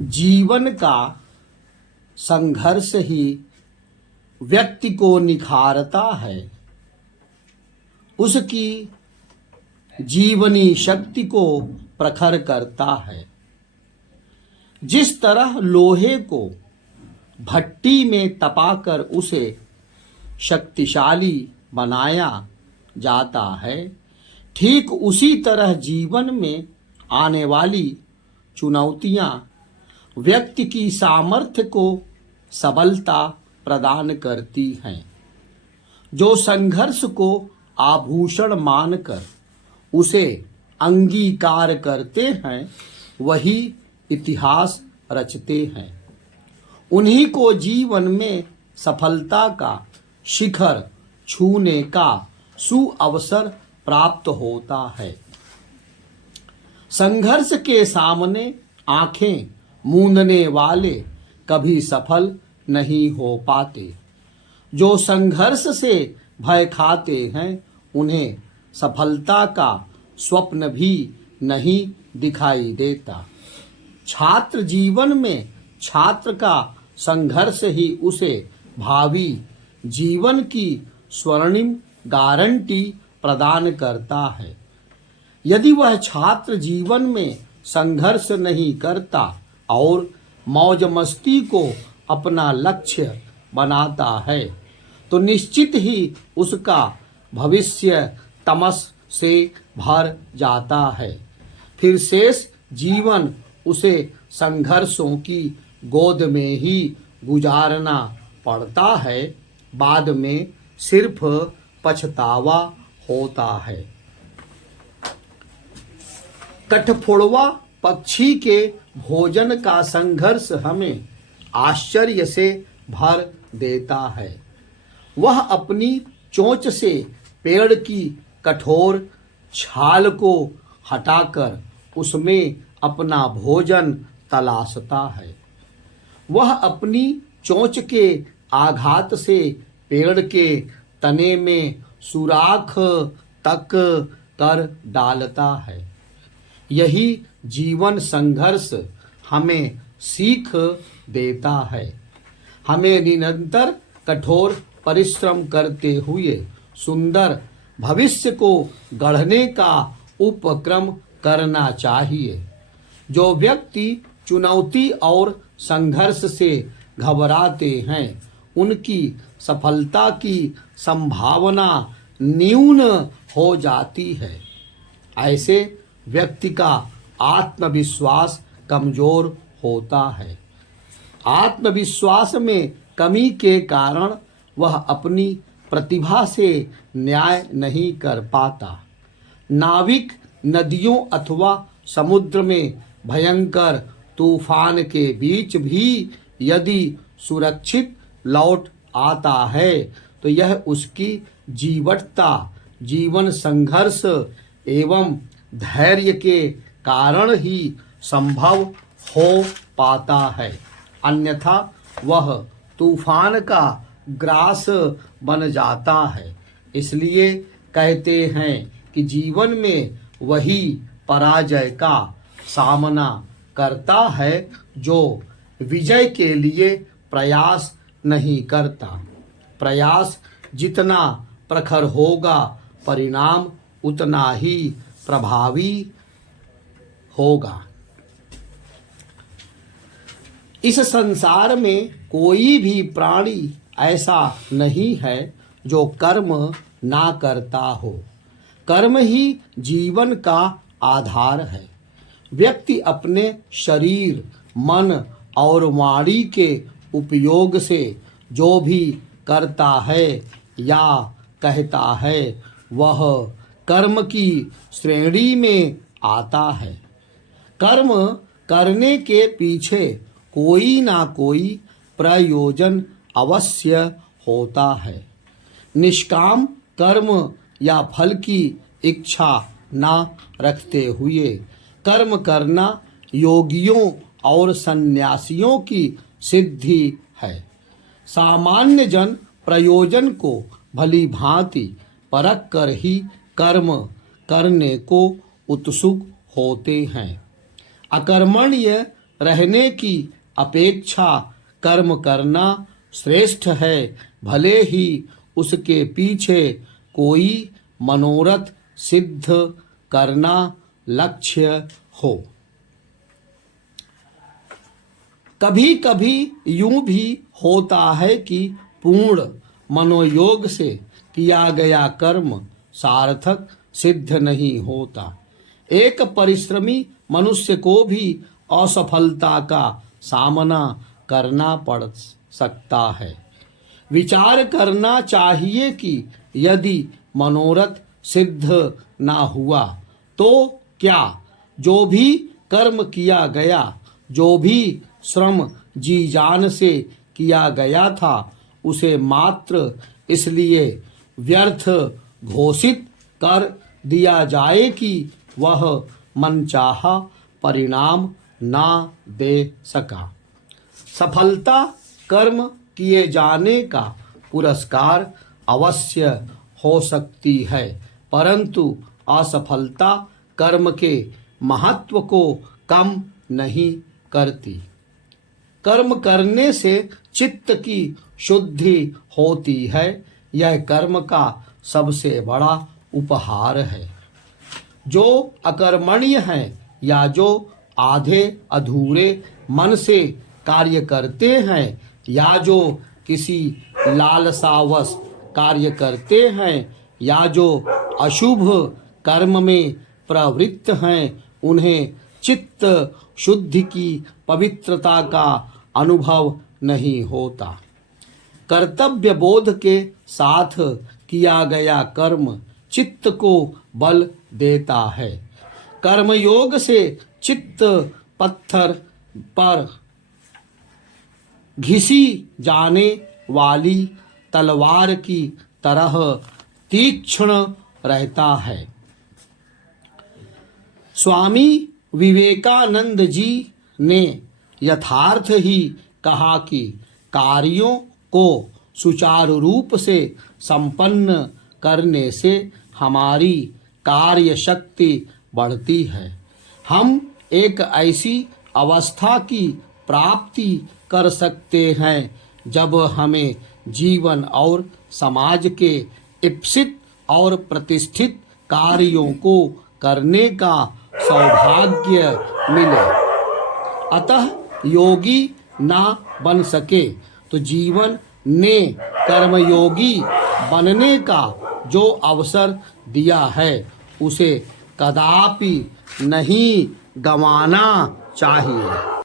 जीवन का संघर्ष ही व्यक्ति को निखारता है, उसकी जीवनी शक्ति को प्रखर करता है। जिस तरह लोहे को भट्टी में तपाकर उसे शक्तिशाली बनाया जाता है, ठीक उसी तरह जीवन में आने वाली चुनौतियां व्यक्ति की सामर्थ्य को सबलता प्रदान करती हैं। जो संघर्ष को आभूषण मानकर उसे अंगीकार करते हैं, वही इतिहास रचते हैं। उन्हीं को जीवन में सफलता का शिखर छूने का सुअवसर प्राप्त होता है। संघर्ष के सामने आंखें मूंदने वाले कभी सफल नहीं हो पाते। जो संघर्ष से भय खाते हैं, उन्हें सफलता का स्वप्न भी नहीं दिखाई देता। छात्र जीवन में छात्र का संघर्ष ही उसे भावी जीवन की स्वर्णिम गारंटी प्रदान करता है। यदि वह छात्र जीवन में संघर्ष नहीं करता और मौज मस्ती को अपना लक्ष्य बनाता है, तो निश्चित ही उसका भविष्य तमस से भर जाता है। फिर शेष जीवन उसे संघर्षों की गोद में ही गुजारना पड़ता है। बाद में सिर्फ पछतावा होता है। कठफोड़वा पक्षी के भोजन का संघर्ष हमें आश्चर्य से भर देता है। वह अपनी चोंच से पेड़ की कठोर छाल को हटाकर उसमें अपना भोजन तलाशता है। वह अपनी चोंच के आघात से पेड़ के तने में सुराख तक कर डालता है। यही जीवन संघर्ष हमें सीख देता है। हमें निरंतर कठोर परिश्रम करते हुए सुंदर भविष्य को गढ़ने का उपक्रम करना चाहिए। जो व्यक्ति चुनौती और संघर्ष से घबराते हैं, उनकी सफलता की संभावना न्यून हो जाती है। ऐसे व्यक्ति का आत्मविश्वास कमजोर होता है। आत्मविश्वास में कमी के कारण वह अपनी प्रतिभा से न्याय नहीं कर पाता। नाविक नदियों अथवा समुद्र में भयंकर तूफान के बीच भी यदि सुरक्षित लौट आता है, तो यह उसकी जीवटता, जीवन संघर्ष एवं धैर्य के कारण ही संभव हो पाता है। अन्यथा वह तूफान का ग्रास बन जाता है। इसलिए कहते हैं कि जीवन में वही पराजय का सामना करता है जो विजय के लिए प्रयास नहीं करता। प्रयास जितना प्रखर होगा, परिणाम उतना ही प्रभावी होगा। इस संसार में कोई भी प्राणी ऐसा नहीं है जो कर्म ना करता हो। कर्म ही जीवन का आधार है। व्यक्ति अपने शरीर, मन और वाणी के उपयोग से जो भी करता है या कहता है, वह कर्म की श्रेणी में आता है। कर्म करने के पीछे कोई ना कोई प्रयोजन अवश्य होता है। निष्काम कर्म या फल की इच्छा ना रखते हुए कर्म करना योगियों और सन्यासियों की सिद्धि है। सामान्य जन प्रयोजन को भली भांति परख कर ही कर्म करने को उत्सुक होते हैं। अकर्मण्य रहने की अपेक्षा कर्म करना श्रेष्ठ है, भले ही उसके पीछे कोई मनोरथ सिद्ध करना लक्ष्य हो। कभी कभी यूं भी होता है कि पूर्ण मनोयोग से किया गया कर्म सार्थक सिद्ध नहीं होता। एक परिश्रमी मनुष्य को भी असफलता का सामना करना पड़ सकता है। विचार करना चाहिए कि यदि मनोरथ सिद्ध ना हुआ तो क्या जो भी कर्म किया गया, जो भी श्रम जी जान से किया गया था, उसे मात्र इसलिए व्यर्थ घोषित कर दिया जाए कि वह मनचाहा परिणाम ना दे सका। सफलता कर्म किए जाने का पुरस्कार अवश्य हो सकती है, परंतु असफलता कर्म के महत्व को कम नहीं करती। कर्म करने से चित्त की शुद्धि होती है, यह कर्म का सबसे बड़ा उपहार है। जो अकर्मण्य हैं या जो आधे अधूरे मन से कार्य करते हैं या जो किसी लालसावश कार्य करते हैं या जो अशुभ कर्म में प्रवृत्त हैं, उन्हें चित्त शुद्धि की पवित्रता का अनुभव नहीं होता। कर्तव्य बोध के साथ किया गया कर्म चित्त को बल देता है। कर्मयोग से चित्त पत्थर पर घिसी जाने वाली तलवार की तरह तीक्ष्ण रहता है। स्वामी विवेकानंद जी ने यथार्थ ही कहा कि कार्यों को सुचारू रूप से संपन्न करने से हमारी कार्य शक्ति बढ़ती है। हम एक ऐसी अवस्था की प्राप्ति कर सकते हैं जब हमें जीवन और समाज के इप्सित और प्रतिष्ठित कार्यों को करने का सौभाग्य मिले। अतः योगी ना बन सके तो जीवन ने कर्मयोगी बनने का जो अवसर दिया है उसे कदापि नहीं गंवाना चाहिए।